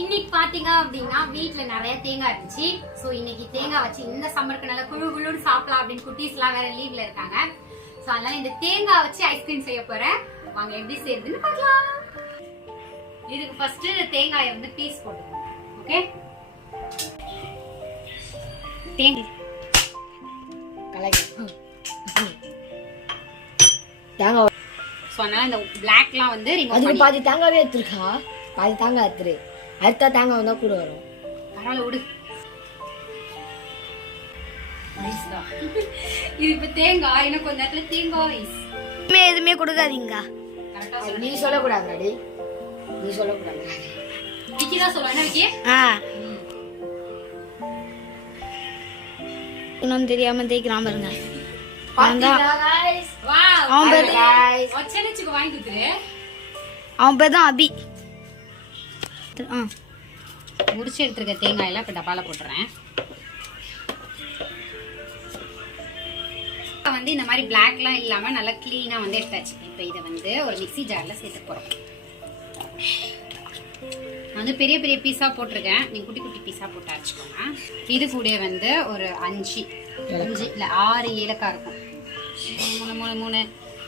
இன்னைக்கு பாத்தீங்க அப்படின்னா வீட்ல நிறைய தேங்காய் இருந்துச்சு. சோ இன்னைக்கு தேங்காய் வச்சு இந்த சம்மருக்கு நல்லா குழு குழுன்னு சாப்பிடலாம் அப்படின்னு குட்டீஸ் எல்லாம் வேற லீவ்ல இருக்காங்க. சோ அதனால இந்த தேங்காய் வச்சு ஐஸ்கிரீம் செய்ய போறேன். வாங்க எப்படி செய்யறதுன்னு பார்க்கலாம். இதுக்கு ஃபர்ஸ்ட் தேங்காயை வந்து பீஸ் போட்டுக்கணும் ஓகே தேங்காய். தேங்காய். ஸோ அதனால இந்த பிளாக்லாம் வந்து ரிமூவ் பாதி தேங்காவே எடுத்துருக்கா? பாதி தேங்காய் எடுத்துரு. அடுத்த தேங்காய் வந்தா கூட வரும். பரவாயில்ல விடு. இது இப்ப தேங்காய் எனக்கு கொஞ்ச நேரத்துல தேங்காய் ரைஸ் எதுவுமே எதுவுமே கொடுக்காதீங்க. நீ சொல்லக்கூடாது ரெடி நீ சொல்லக்கூடாது. விக்கி தான் சொல்லுவேன் விக்கி? ஆ. இன்னும் தெரியாம தேய்க்கிறாம இருங்க பேர் அவன் பேர் தான் அபி. ஆ. முடிச்சு எடுத்துருக்க தேங்காயெல்லாம் இப்போ டப்பாவில் போட்டுறேன். வந்து இந்த மாதிரி பிளாக்லாம் இல்லாமல் நல்லா க்ளீனாக வந்து எடுத்தாச்சு இப்போ இதை வந்து ஒரு மிக்சி ஜாரில் சேர்த்து போகிறோம் நான் வந்து பெரிய பெரிய பீஸாக போட்டிருக்கேன். நீங்கள் குட்டி குட்டி பீஸாக போட்டு அரைச்சிக்கோங்க இது கூட வந்து ஒரு அஞ்சு அஞ்சு இல்லை ஆறு ஏலக்காய் இருக்கும். மூணு மூணு மூணு.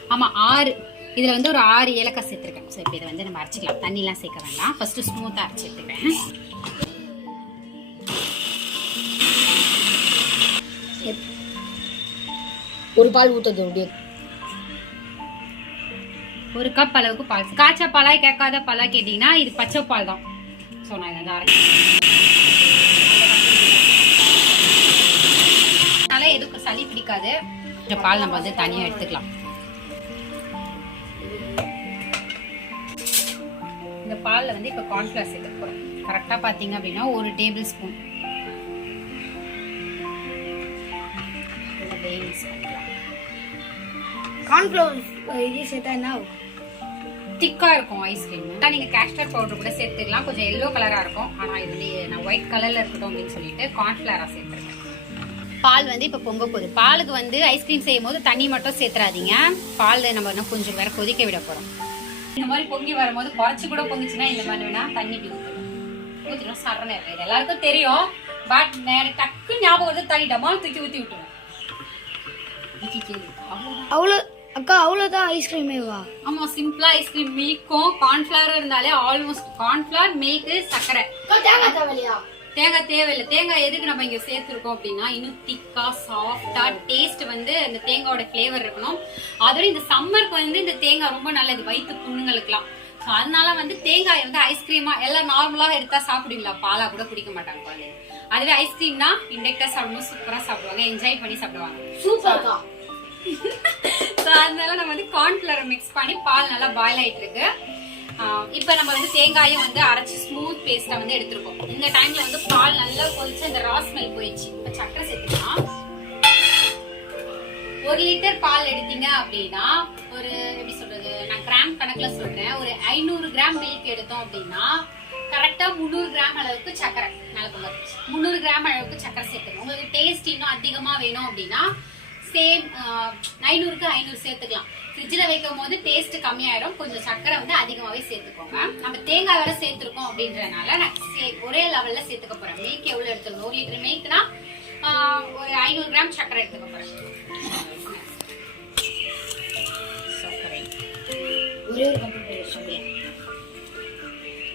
ஆமாம் ஆறு. இதுல வந்து ஒரு ஆறு ஏலக்காய் சேர்த்துருக்கேன். ஸோ இப்போ இதை வந்து நம்ம அரைச்சிக்கலாம். தண்ணிலாம் சேர்க்க வேண்டாம். ஃபர்ஸ்ட் ஸ்மூத்தா அரைச்சி எடுத்துக்கிறேன் ஒரு பால் ஊத்தது அப்படியே ஒரு கப் அளவுக்கு பால் காய்ச்ச பாலா கேட்காத பாலா கேட்டிங்கன்னா இது பச்சை பால் தான். ஸோ நான் இதை வந்து அரைக்கிறேன். அதனால எதுக்கும் சளி பிடிக்காது. இந்த பால் நம்ம வந்து தனியாக எடுத்துக்கலாம். இந்த பாலில் வந்து இப்போ கார்ன்ஃப்ளவர் சேர்த்துக்க போகிறேன் கரெக்டாக பார்த்தீங்க அப்படின்னா ஒரு டேபிள் ஸ்பூன் கார்ன்ஃப்ளவர் இது சேர்த்தா என்ன திக்காக இருக்கும் ஐஸ்கிரீம் நீங்க கேஸ்டர் பவுடர் கூட சேர்த்துக்கலாம். கொஞ்சம் எல்லோ கலராக இருக்கும். ஆனால் இது நான் ஒயிட் கலரில் இருக்கட்டும் அப்படின்னு சொல்லிட்டு கார்ன்ஃபிளவரா சேர்த்துருக்கேன். பால் வந்து இப்போ பொங்க போகுது. பாலுக்கு வந்து ஐஸ்கிரீம் செய்யும் போது தண்ணி மட்டும் சேர்த்துறாதீங்க. பால் நம்ம இன்னும் கொஞ்சம் வேற கொதிக்க விட போறோம். இந்த மாதிரி பொங்கி வரும்போது குறைச்சு கூட பொங்குச்சுன்னா இந்த மாதிரி வேணா தண்ணி ஊற்றிடும் சரண இது எல்லாருக்கும் தெரியும். பட் எனக்கு டக்கு ஞாபகம் வந்து தண்ணி டமால் தூக்கி ஊற்றி. அவ்வளவுதான். அவ்வளோ அக்கா அவ்வளோதான் ஐஸ்கிரீமே வா ஆமா சிம்பிளா ஐஸ்கிரீம் மில்க்கும் கார்ன்ஃபிளவரும் இருந்தாலே ஆல்மோஸ்ட் கார்ன்ஃபிளவர் மில்க் சர்க்கரை. தேங்காய் தேவையா தேங்காய் தேவையில்லை. தேங்காய் எதுக்கு நம்ம இங்க சேர்த்திருக்கோம் அப்படின்னா இன்னும் திக்கா சாஃப்டா டேஸ்ட் வந்து இந்த தேங்காயோட ஃபிளேவர் இருக்கணும். அதோட இந்த சம்மருக்கு வந்து இந்த தேங்காய் ரொம்ப நல்லது. வயிற்று புண்ணுங்களுக்குலாம் ஸோ அதனால வந்து தேங்காய் வந்து ஐஸ்கிரீமா எல்லாம் நார்மலா எடுத்தா சாப்பிடுவீங்களா? பாலா கூட குடிக்க மாட்டாங்க குழந்தைங்க. அதுவே ஐஸ்கிரீம்னா இண்டெக்டா சாப்பிடும்போது சூப்பரா சாப்பிடுவாங்க. என்ஜாய் பண்ணி சாப்பிடுவாங்க. சூப்பர்க்கா ஸோ அதனால நம்ம வந்து கார்ன்ஃபிளவர் மிக்ஸ் பண்ணி பால் நல்லா பாயில் ஆயிட்டு இருக்கு. இப்போ நம்ம வந்து தேங்காயும் வந்து அரைச்சி ஸ்மூத் பேஸ்டா வந்து எடுத்திருக்கோம். இந்த டைம்ல வந்து பால் நல்லா கொதிச்சு அந்த ரா ஸ்மெல் போயிடுச்சு. இப்போ சக்கரை சேர்த்துக்கலாம். ஒரு லிட்டர் பால் எடுத்தீங்க அப்படின்னா ஒரு எப்படி சொல்றது நான் கிராம் கணக்குல சொல்றேன். ஒரு ஐநூறு கிராம் மில்க் எடுத்தோம் அப்படின்னா கரெக்டா முந்நூறு கிராம் அளவுக்கு சக்கரை. நல்ல முந்நூறு கிராம் அளவுக்கு சக்கரை சேர்த்துக்கணும். உங்களுக்கு டேஸ்ட் இன்னும் அதிகமா வேணும் அப்படின்னா சேம் uh, ஐநூறுக்கு ஐநூறு சேர்த்துக்கலாம். ஃப்ரிட்ஜில் வைக்கும் போது டேஸ்ட் கம்மியாயிடும். கொஞ்சம் சக்கரை வந்து அதிகமாகவே சேர்த்துக்கோங்க நம்ம தேங்காய் வேற சேர்த்துருக்கோம் அப்படின்றதுனால நான் சே- ஒரே லெவலில் சேர்த்துக்க போகிறேன் மில்க் எவ்வளோ எடுத்துக்கணும்? ஒரு லிட்டர் மில்க்னா ஒரு ஐநூறு கிராம் சர்க்கரை எடுத்துக்க போகிறேன் சர்க்கரை. ஒரே ஒரு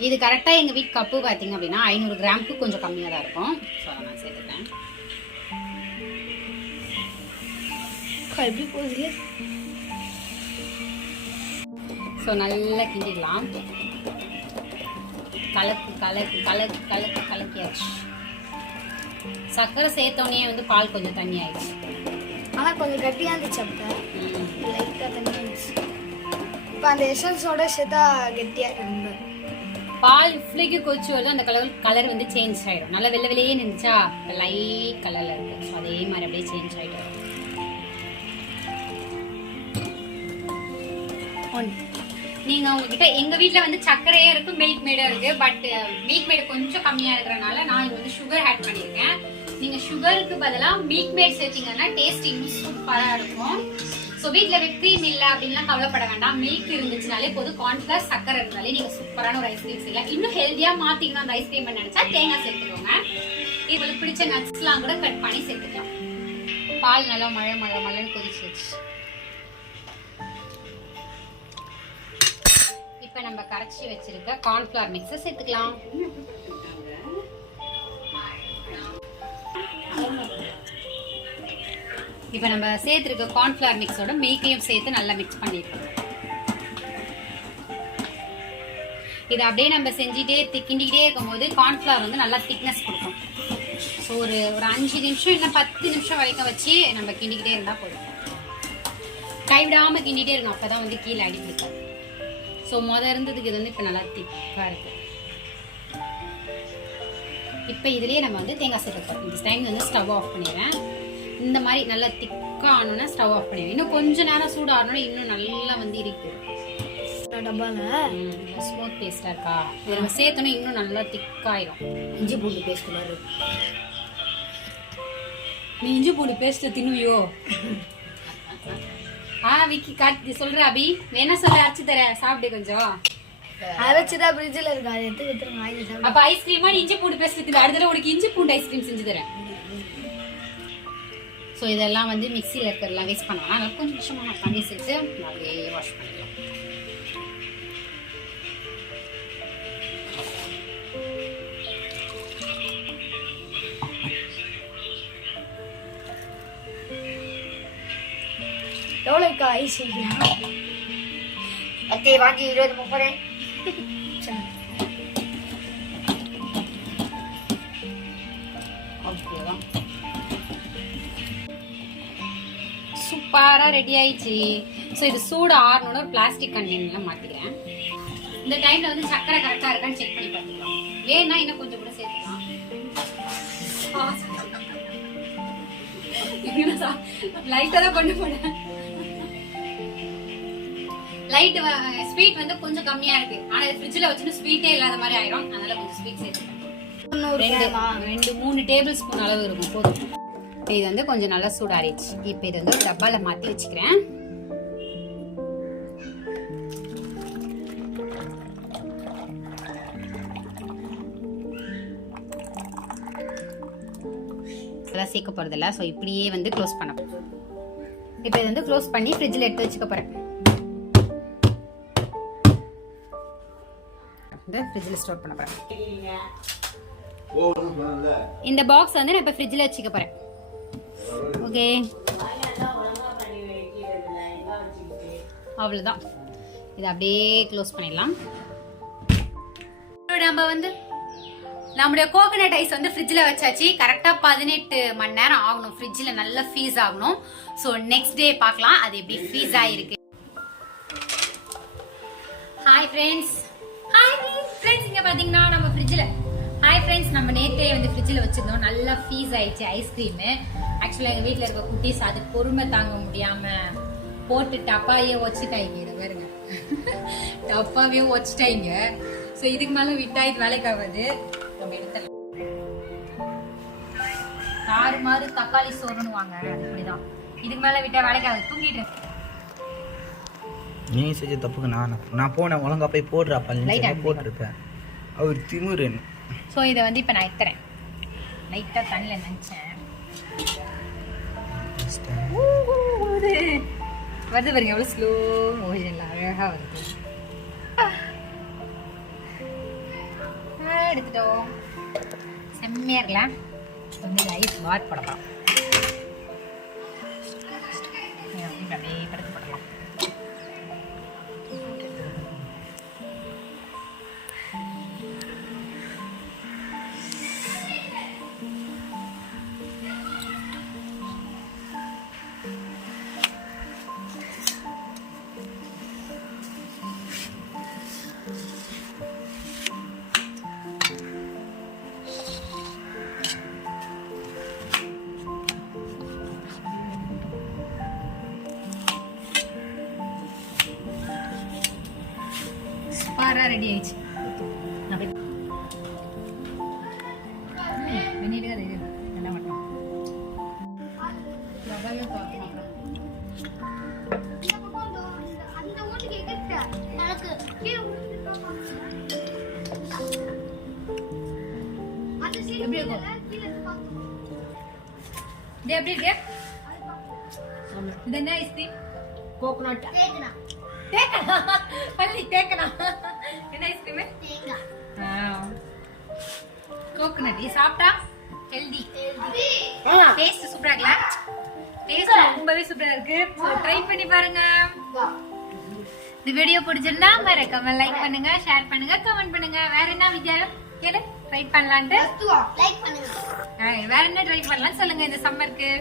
இது கரெக்டாக எங்கள் வீட்டு கப்பு பார்த்தீங்க அப்படின்னா ஐநூறு கிராமுக்கு கொஞ்சம் கம்மியாக தான் இருக்கும். ஸோ அதை நான் சேர்த்துக்கிறேன் அக்கா எப்படி போகுது? ஸோ நல்லா கிண்டிடலாம். கலக்கு கலக்கு கலக்கு கலக்கு கலக்கியாச்சு. சர்க்கரை சேர்த்தோடனே வந்து பால் கொஞ்சம் தண்ணி ஆயிடுச்சு. ஆனால் கொஞ்சம் கட்டியாக இருந்துச்சு அப்போ. லைட்டாக தண்ணி இருந்துச்சு இப்போ அந்த எசன்ஸோட சேர்த்தா கெட்டியாக ரொம்ப. பால் இஃப்ளிக்கு கொதிச்சு வருது அந்த கலர் கலர் வந்து சேஞ்ச் ஆயிடும். நல்லா வெள்ளை வெளியே இப்போ லைட் கலரில் இருக்கும் ஸோ அதே மாதிரி அப்படியே சேஞ்ச் ஆகிடும் ஒன் நீங்க உங்ககிட்ட எங்க வீட்டுல வந்து சர்க்கரையே இருக்கு மில்க் மேடும் இருக்கு பட் மில்க் மேடு கொஞ்சம் கம்மியா இருக்கிறனால நான் இது வந்து சுகர் ஆட் பண்ணிருக்கேன் நீங்க சுகருக்கு பதிலா மில்க் மேட் சேர்த்தீங்கன்னா டேஸ்ட் இன்னும் சூப்பரா இருக்கும். ஸோ வீட்டில் விப்ரீம் இல்லை அப்படின்லாம் கவலைப்பட வேண்டாம். மில்க் இருந்துச்சுனாலே போதும். கார்ன்ஃபிளவர் சக்கரை இருந்தாலே நீங்கள் சூப்பரான ஒரு ஐஸ்கிரீம் செய்யலாம். இன்னும் ஹெல்த்தியாக மாற்றிக்கணும் அந்த ஐஸ்கிரீம் நினச்சா தேங்காய் சேர்த்துக்கோங்க. இது உங்களுக்கு பிடிச்ச நட்ஸ்லாம் கூட கட் பண்ணி சேர்த்துக்கலாம். பால் நல்லா மழை மழை மழைன்னு கொதிச்சு இப்போ நம்ம கரைச்சி வச்சிருக்க கார்ன்ஃப்ளவர் மிக்ஸை சேர்த்துக்கலாம். இப்போ நம்ம சேர்த்துருக்க கார்ன்ஃப்ளவர் மிக்ஸோட மேக்கையும் சேர்த்து நல்லா மிக்ஸ் பண்ணிடுறோம் இதை அப்படியே நம்ம செஞ்சுட்டே தி- கிண்டிக்கிட்டே இருக்கும்போது கார்ன்ஃப்ளவர் வந்து நல்லா திக்னஸ் கொடுக்கும். ஸோ ஒரு ஒரு அஞ்சு நிமிஷம் இல்லை பத்து நிமிஷம் வரைக்கும் வச்சு நம்ம கிண்டிக்கிட்டே இருந்தால் போதும். கைவிடாமல் கிண்டிகிட்டே இருக்கணும். அப்போ தான் வந்து கீழே அடி பிடிக்கும். ஸோ முத இருந்ததுக்கு இது வந்து இப்போ நல்லா திக்காக இருக்கு இப்போ இதுலேயே நம்ம வந்து தேங்காய் சேர்க்க இந்த டைம் வந்து ஸ்டவ் ஆஃப் பண்ணிடுறேன். இந்த மாதிரி நல்லா திக்காக ஆனோன்னா ஸ்டவ் ஆஃப் பண்ணிடுவேன். இன்னும் கொஞ்ச நேரம் சூடு ஆனோன்னா இன்னும் நல்லா வந்து இருக்கு. டப்பால ஸ்மூத் பேஸ்டாக இருக்கா? இதை நம்ம சேர்த்தோன்னா இன்னும் நல்லா திக்காயிரும் இஞ்சி பூண்டு பேஸ்ட் மாதிரி இருக்கும். நீ இஞ்சி பூண்டு பேஸ்ட்ல தின்னுவியோ? ஆ விக்கி காட்டி சொல்ற அபி. வேணா சொல்ல அரைச்சு தரேன். சாப்பிடு கொஞ்சம். அரைச்சுதான் ஃப்ரிட்ஜில் இருக்கு? அதை எடுத்து அப்ப ஐஸ்கிரீமா நீ இஞ்சி பூண்டு பேஸ்ட் தின்னு அடுத்த உனக்கு இஞ்சி பூண்டு ஐஸ்கிரீம் செஞ்சு தரேன். ஸோ இதெல்லாம் வந்து மிக்சியில் இருக்கிறதெல்லாம் வேஸ்ட் அதனால கொஞ்சம் நிமிஷமா நான் தண்ணி சேர்த்து அப்படியே வாஷ் பண்ணிக்கலாம். எவ்வளோக்கா ஐஸ் அத்தை வாங்கி இருபது முப்பது. சூப்பராக ரெடி ஆயிடுச்சு. ஸோ இது சூடு ஆறணும்னு ஒரு பிளாஸ்டிக் கண்டெய்னர்ல மாற்றிக்கிறேன் இந்த டைம்ல வந்து சக்கரை கரெக்டாக இருக்கான்னு செக் பண்ணி பார்த்துக்கலாம். வேணா இன்னும் கொஞ்சம் கூட சேர்த்துக்கலாம். லைட்டாக தான் கொண்டு போனேன் லைட் ஸ்வீட் வந்து கொஞ்சம் கம்மியா இருக்கு. ஆனா ஃப்ரிட்ஜ்ல வச்சுட்டு ஸ்வீட்டே இல்லாத மாதிரி ஆயிரும். அதனால கொஞ்சம் ஸ்வீட் சேர்த்துக்கிறேன் முந்நூறு ரெண்டு ரெண்டு மூணு டேபிள் ஸ்பூன் அளவு இருக்கும். போதும். இப்ப இது வந்து கொஞ்சம் நல்லா சூடாறிடுச்சு இப்போ இது வந்து டப்பால மாத்தி வச்சுக்கிறேன். அதெல்லாம் சேர்க்க போறதில்ல. ஸோ இப்படியே வந்து க்ளோஸ் பண்ண. இப்போ இது வந்து க்ளோஸ் பண்ணி ஃப்ரிட்ஜில் எடுத்து வச்சுக்க போறேன். இந்த ஃப்ரிட்ஜில் ஸ்டோர் பண்ண போறேன். இந்த பாக்ஸ் வந்து நான் இப்போ ஃப்ரிட்ஜில் வச்சுக்க போறேன். ஓகே அவ்வளோதான் இதை அப்படியே க்ளோஸ் பண்ணிடலாம். நம்ம வந்து நம்முடைய கோகனட் ஐஸ் வந்து ஃப்ரிட்ஜில் வச்சாச்சு. கரெக்டாக பதினெட்டு மணி நேரம் ஆகணும். ஃப்ரிட்ஜில் நல்லா ஃபீஸ் ஆகணும். ஸோ நெக்ஸ்ட் டே பார்க்கலாம். அது எப்படி ஃபீஸ் ஆகிருக்கு ஹாய் ஃப்ரெண்ட்ஸ் ஹாய் இங்கே பார்த்தீங்கன்னா நம்ம ஃப்ரிட்ஜில் ஹாய் ஃப்ரெண்ட்ஸ் நம்ம நேற்றே வந்து ஃப்ரிட்ஜில் வச்சுருந்தோம். நல்லா ஃபீஸ் ஆயிடுச்சு ஐஸ்கிரீமு ஆக்சுவலாக எங்கள் வீட்டில் இருக்க குட்டீஸ் அது பொறுமை தாங்க முடியாமல் போட்டு டப்பாயே வச்சுட்டாங்க. இதை பாருங்க. டப்பாவே வச்சுட்டாங்க. ஸோ இதுக்கு மேலே விட்டா இது வேலைக்கு ஆகாது. நம்ம எடுத்துடலாம். தாறு மாறு தக்காளி சோறுன்னு வாங்க. அப்படிதான். இதுக்கு மேலே விட்டா வேலைக்கு ஆகுது. தூங்கிட்டு நீ செஞ்ச தப்புக்கு நான் நான் போனேன் ஒழுங்கா போய் போடுறா பள்ளி போட்டிருப்பேன். அவர் திமுரு ஸோ இதை வந்து இப்போ நான் எத்துறேன். லைட்டாக தண்ணியில் நினச்சேன். வருது வருது பாருங்க எவ்வளோ ஸ்லோ மோஷனில் அழகாக வருது. எடுத்துட்டோம். செம்மையாக இருக்கலாம் வந்து ஐஸ் வாட் போடலாம் காராக ரெடி ஆயிடுச்சு. வெந்நீடுகா ரெடி நல்லா மட்டும். எப்படி இருக்கும்? இது எப்படி இது என்ன ஐஸ்கிரீம்? கோகோனட் தேக்கனா. தேக்கனா? பள்ளி தேக்கனா? ஐஸ்கிரீம் கோகனட் இது சாப்பிட்டா ஹெல்தி டேஸ்ட் சூப்பரா இருக்குல்ல? டேஸ்ட் ரொம்பவே சூப்பரா இருக்கு. ட்ரை பண்ணி பாருங்க. இந்த வீடியோ பிடிச்சிருந்தா மறக்காம லைக் பண்ணுங்க ஷேர் பண்ணுங்க கமெண்ட் பண்ணுங்க. வேற என்ன விஜயம் கேளு. ட்ரை பண்ணலான்ட்டு. லைக் பண்ணுங்க. வேற என்ன ட்ரை பண்ணலாம் சொல்லுங்க இந்த சம்மருக்கு